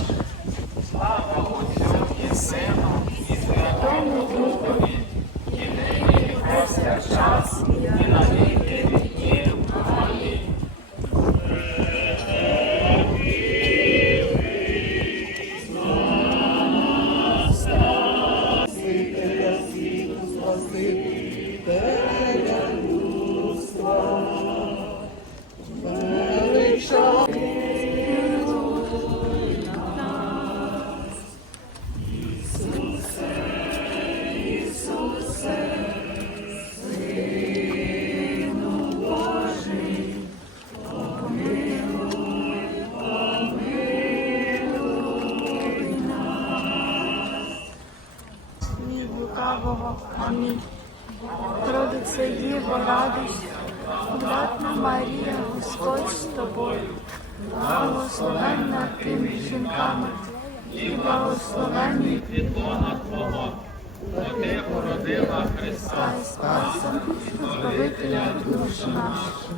наших. Амінь. Родиться Діво, радуйся, братна Марія, Господь з тобою, благословенна ти жінками, і благословенний Бога Твого, бо Ти породила Христа. та Спаса, Збавителя душ наших.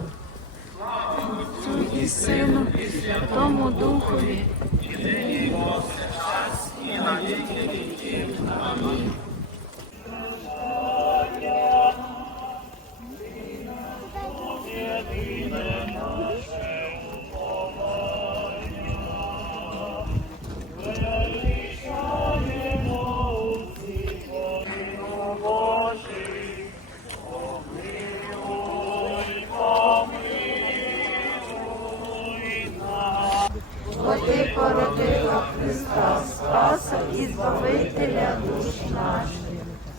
Отцю і Сину, і Святому Духові, бо ти породила Христа, Спаса і Збавителя душ наших.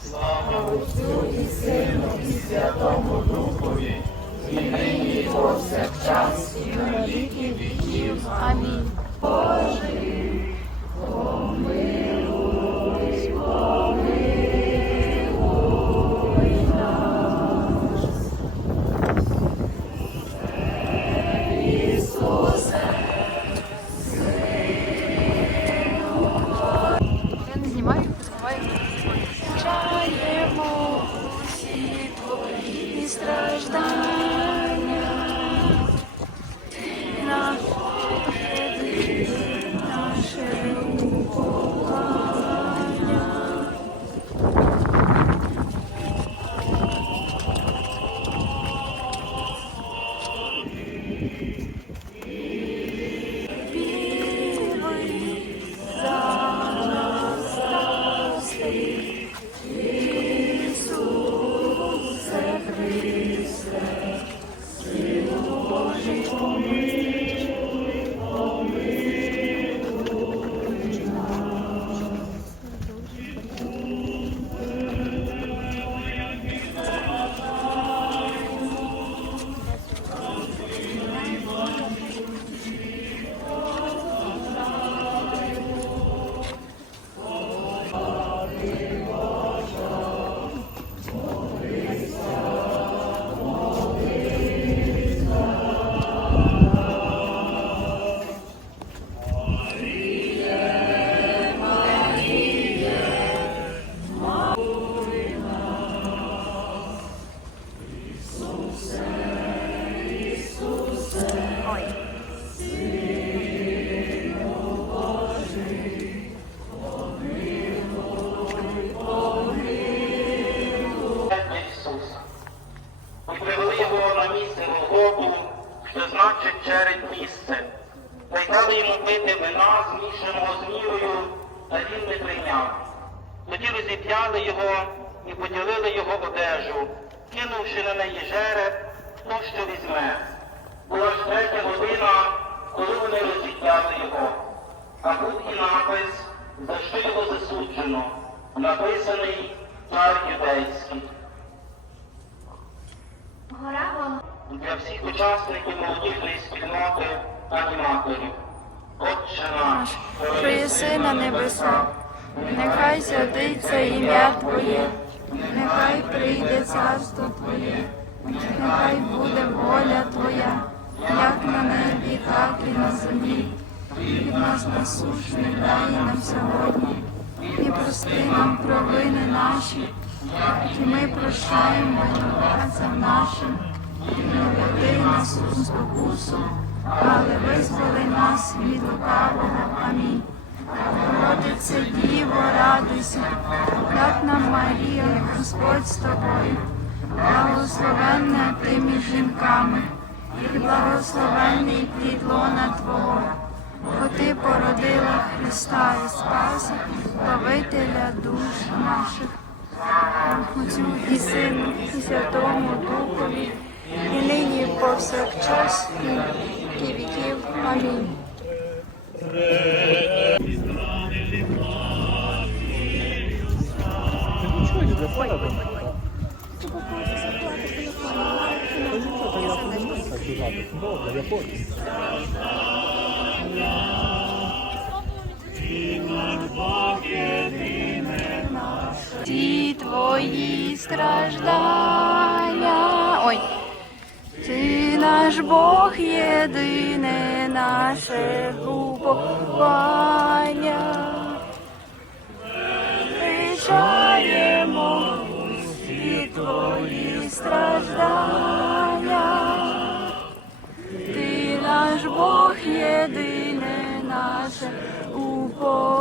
Слава Отцю і Сину, і Святому Духові, і нині, і повсякчас, і на віки віків. Амінь. Божий, Christ. А він не прийняв. Тоді розіп'яли його і поділили його одежу, кинувши на неї жереб, хто що візьме. Була ж третя година, коли вони розіп'яли його. А був і напис, за що його засуджено, написаний цар юдейський. для всіх учасників молодіжної спільноти аніматорів. Наш, що єси на небесах, нехай святиться ім'я Твоє, нехай прийде царство Твоє, нехай буде воля Твоя, як на небі, так і на землі. Хліб нас насущний дай нам сьогодні, і прости нам провини наші, і ми прощаємо винуватцям нашим, і не веди нас у спокусу, але визволи нас від лукавого. Амінь. Богородице Діво, радуйся, нам Марія, Господь з тобою, благословенна ти між жінками, і благословенний плід лона Твого, бо ти породила Христа і Спаса, Збавителя душ наших. Отцю і Сину, і Святому Духові, і нині повсякчас, і віки віків. Амінь. Ті твої страждання. Ой. Ти наш Бог єдине наше уповання. Вичаємо усі твої страждання. Ти наш Бог єдине наше уповання.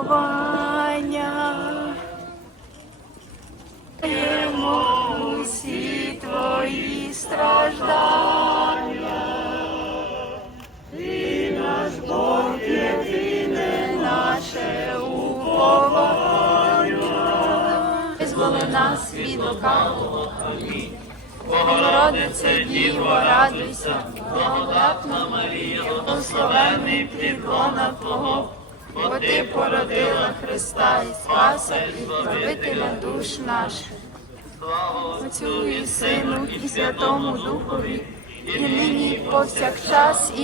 Визволи нас від лукавого. Богородице Діво, радуйся, благодатна Марія, благословенний плід лона Твого, бо Ти породила Христа і Спаса, і Збавителя душ наших. Отцю і Сину, і Святому Духові, і нині, і повсякчас, і